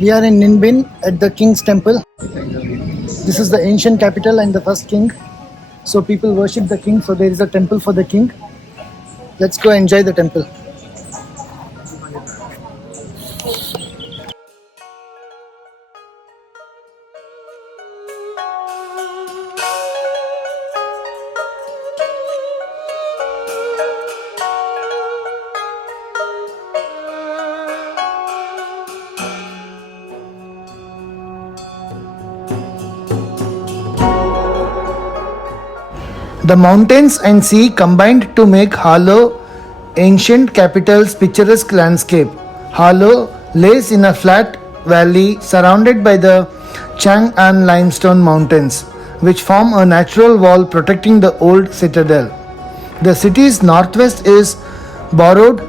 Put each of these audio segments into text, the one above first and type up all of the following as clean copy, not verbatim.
We are in Ninh Binh at the King's Temple. This is the ancient capital and the first king. So people worship the king. So there is a temple for the king. Let's go enjoy the temple. The mountains and sea combined to make Harlow ancient capital's picturesque landscape. Harlow lays in a flat valley surrounded by the Chang'an limestone mountains, which form a natural wall protecting the old citadel. The city's northwest is borrowed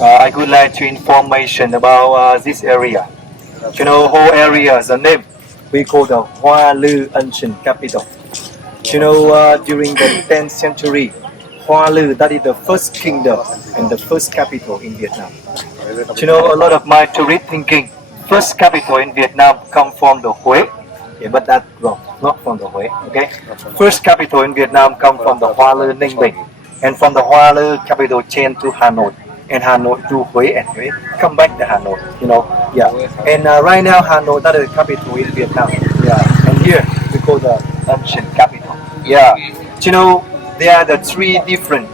I would like to information about this area. You know, whole area, the name we call the Hoa Lư ancient capital. You know, during the 10th century, Hoa Lư, that is the first kingdom and the first capital in Vietnam. You know, a lot of my tourists thinking first capital in Vietnam come from the Huế. Yeah, but that's wrong, not from the Huế. Okay, first capital in Vietnam come from the Hoa Lư Ninh Binh, and from the Hoa Lư capital change to Hanoi, and Hanoi to Huế, and Huế come back to Hanoi. You know, yeah. And right now Hanoi that is the capital in Vietnam. Yeah, and here we call the ancient capital. Yeah, you know, there are the three different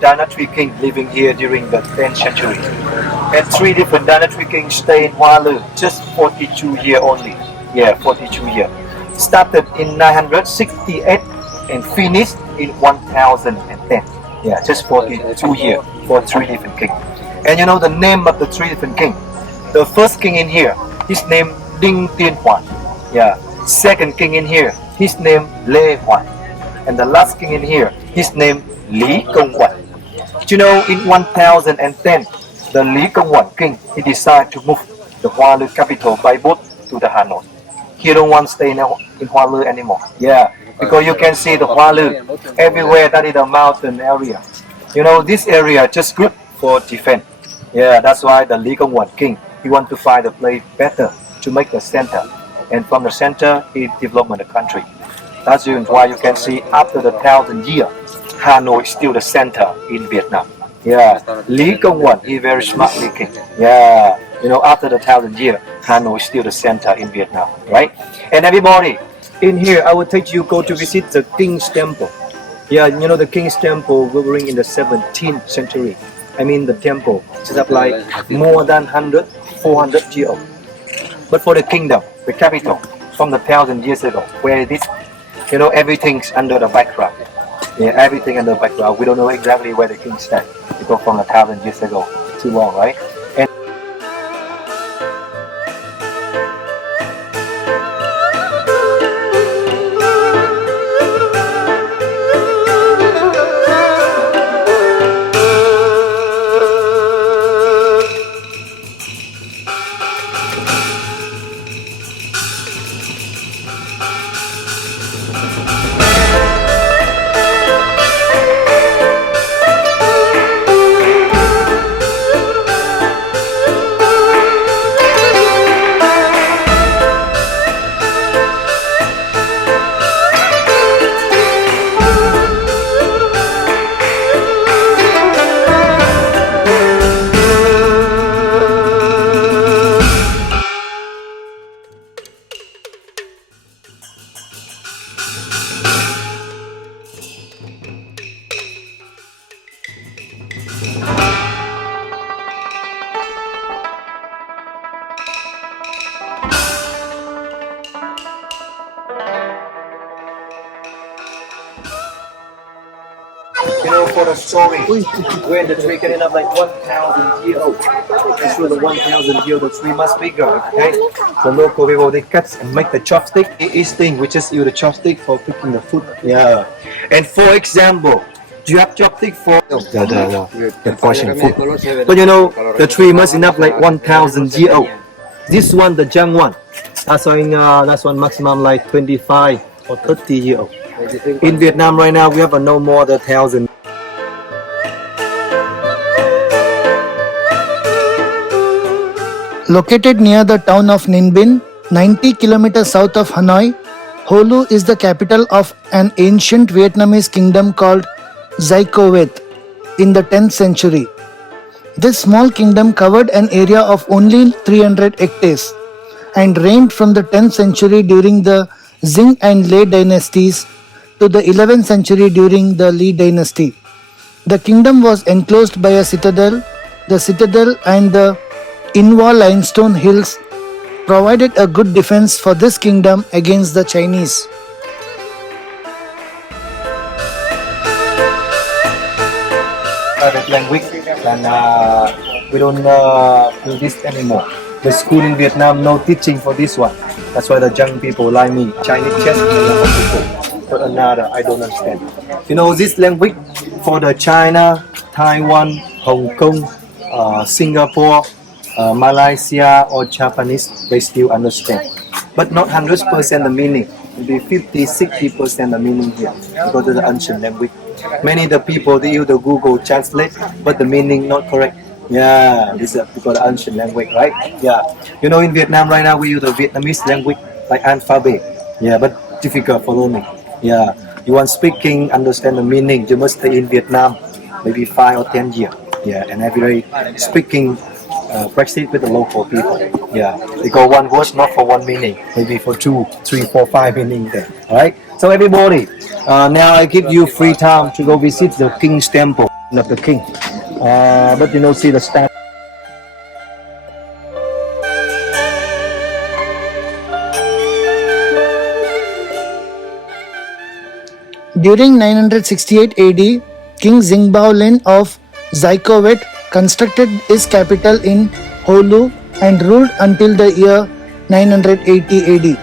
dynasty kings living here during the 10th century, and three different dynasty kings stay in Hoa Lư just 42 years only. Yeah, 42 years. Started in 968 and finished in 1010. Yeah, just 42 years for three different kings. And you know the name of the three different kings. The first king in here, his name Dinh Temple. Yeah. Second king in here, his name Lê Hoài. And the last king in here, his name Lý Công Uẩn. You know, in 1010, the Lý Công Uẩn king, he decided to move the Hoa Lư capital by boat to the Hanoi. He don't want to stay in Hoa Lư anymore. Yeah, because you can see the Hoa Lư everywhere. That is the mountain area. You know, this area just good for defense. Yeah, that's why the Lý Công Uẩn king, he want to find a place better to make the center. And from the center, he developed the country. That's why you can see after the 1,000 years, Hanoi is still the center in Vietnam. Yeah, Lý Công Uẩn, he very smartly king. Yeah, you know, after the 1,000 years, Hanoi is still the center in Vietnam, right? And everybody, in here, I will take you go to visit the King's Temple. Yeah, you know the King's Temple built in the 17th century. I mean the temple is up like more than 400 years old. But for the kingdom, the capital, from the 1,000 years ago, where this, you know, everything's under the background. Yeah, everything under the background. We don't know exactly where the king stand because from 1,000 years ago, too long, right? And You know, for the story, when the tree can end up like 1,000 years old. That's sure the 1,000 year old tree must be bigger, okay? The local people, they cut and make the chopstick. Each thing, we just use the chopstick for picking the food. Yeah. And for example, do you have chopstick for the portion food? But you know, the tree must end up like 1,000 years old. This one, the young one, that's one maximum like 25 or 30 years old. In Vietnam right now, we have a no more than 1,000. Located near the town of Ninh Binh, 90 kilometers south of Hanoi, Ho Lu is the capital of an ancient Vietnamese kingdom called Zykovet in the 10th century. This small kingdom covered an area of only 300 hectares and reigned from the 10th century during the Qing and Lei dynasties to the 11th century during the Li dynasty. The kingdom was enclosed by a citadel. The citadel and the Inwa limestone hills provided a good defense for this kingdom against the Chinese. Private language, and we don't do this anymore. The school in Vietnam no teaching for this one. That's why the young people like me. Chinese chess people, but another I don't understand. You know this language for the China, Taiwan, Hong Kong, Singapore, Malaysia or Japanese, they still understand, but not 100% the meaning. Maybe 50-60% the meaning here because of the ancient language. Many of the people they use the Google Translate, but the meaning not correct. Yeah, this is because of the ancient language, right? Yeah, you know in Vietnam right now we use the Vietnamese language like alphabet. Yeah, but difficult for learning. Yeah, you want speaking, understand the meaning, you must stay in Vietnam maybe 5 or 10 years. Yeah, and every day speaking. Practice with the local people. Yeah, because one word not for one meaning, maybe for 2, 3, 4, 5 meaning there. All right. So everybody, now I give you free time to go visit the King's Temple of the King. But you know, see the stand. During 968 AD, King Xingbao Lin of Zykovet constructed his capital in Ho Lu and ruled until the year 980 AD.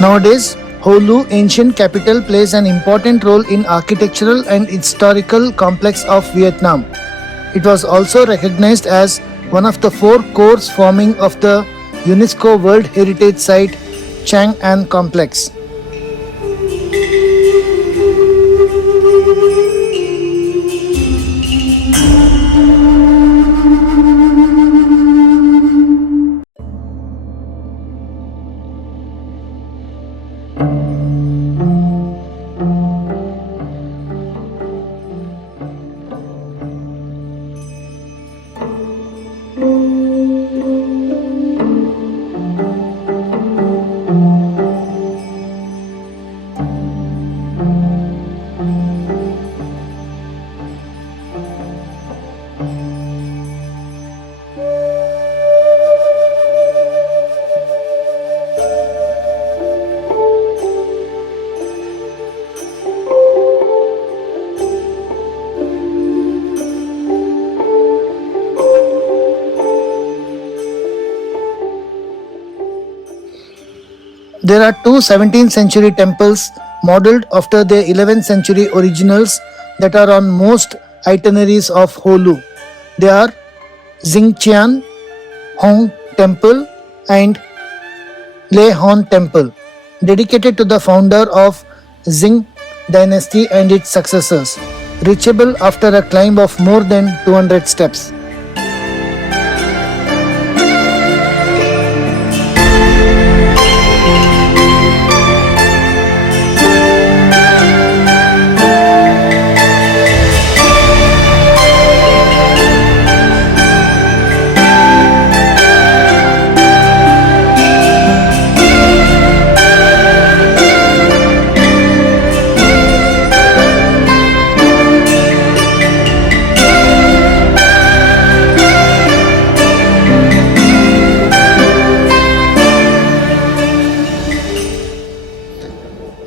Nowadays, Ho Lu ancient capital plays an important role in architectural and historical complex of Vietnam. It was also recognized as one of the 4 cores forming of the UNESCO World Heritage Site Chang An Complex. There are 2 17th century temples modeled after the 11th century originals that are on most itineraries of Ho Lu. They are Jingqian Hong Temple and Lei Hon Temple, dedicated to the founder of Qing dynasty and its successors, reachable after a climb of more than 200 steps.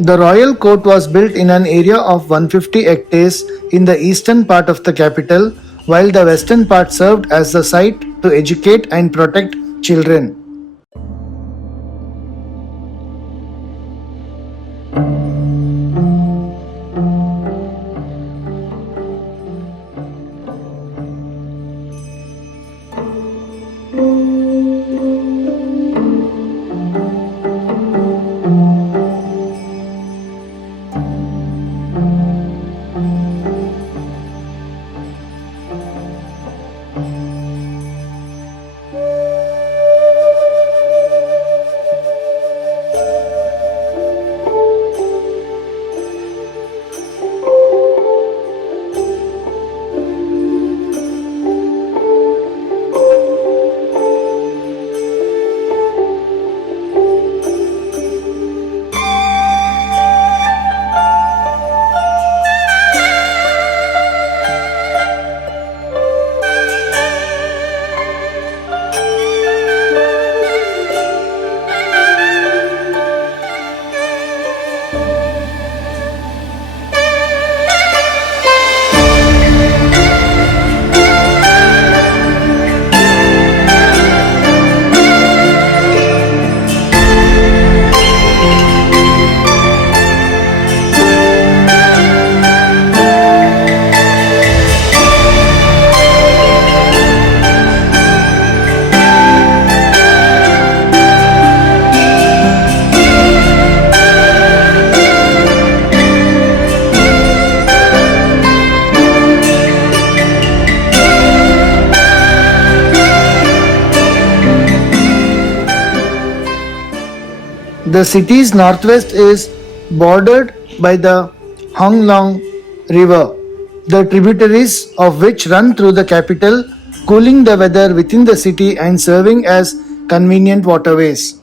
The royal court was built in an area of 150 hectares in the eastern part of the capital, while the western part served as the site to educate and protect children. The city's northwest is bordered by the Honglong River, the tributaries of which run through the capital, cooling the weather within the city and serving as convenient waterways.